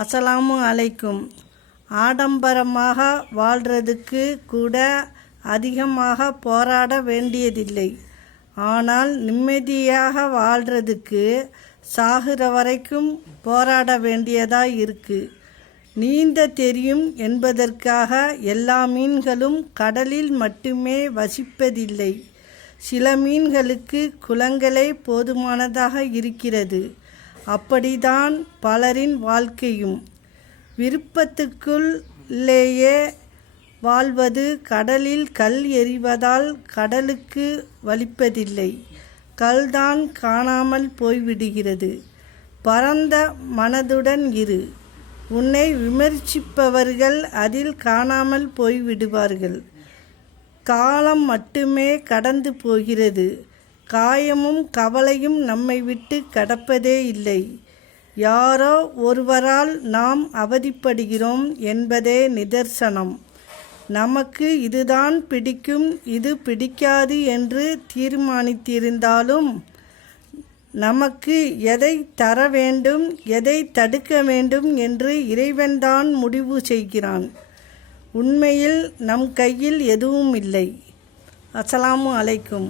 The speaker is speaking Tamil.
அசலாமு அலைக்கும் ஆடம்பரமாக வாழ்கிறதுக்கு கூட அதிகமாக போராட வேண்டியதில்லை. ஆனால் நிம்மதியாக வாழ்கிறதுக்கு சாகுற வரைக்கும் போராட வேண்டியதாக இருக்குது நீந்த தெரியும் என்பதற்காக எல்லா மீன்களும் கடலில் மட்டுமே வசிப்பதில்லை. சில மீன்களுக்கு குளங்களே போதுமானதாக இருக்கிறது. அப்படிதான் பலரின் வாழ்க்கையும். விருப்பத்துக்குள்ளேயே வாழ்வது கடலில் கல் எறிவதால் கடலுக்கு வலிப்பதில்லை. கல்தான் காணாமல் போய்விடுகிறது. பரந்த மனதுடன் இரு. உன்னை விமர்சிப்பவர்கள் அதில் காணாமல் போய்விடுவார்கள். காலம் மட்டுமே கடந்து போகிறது. காயமும் கவலையும் நம்மை விட்டு கடப்பதே இல்லை. யாரோ ஒருவரால் நாம் அவதிப்படுகிறோம் என்பதே நிதர்சனம். நமக்கு இதுதான் பிடிக்கும் இது பிடிக்காது என்று தீர்மானித்திருந்தாலும் நமக்கு எதை தர வேண்டும் எதை தடுக்க வேண்டும் என்று இறைவன்தான் முடிவு செய்கிறான். உண்மையில் நம் கையில் எதுவும் இல்லை. அஸ்ஸலாமு அலைக்கும்.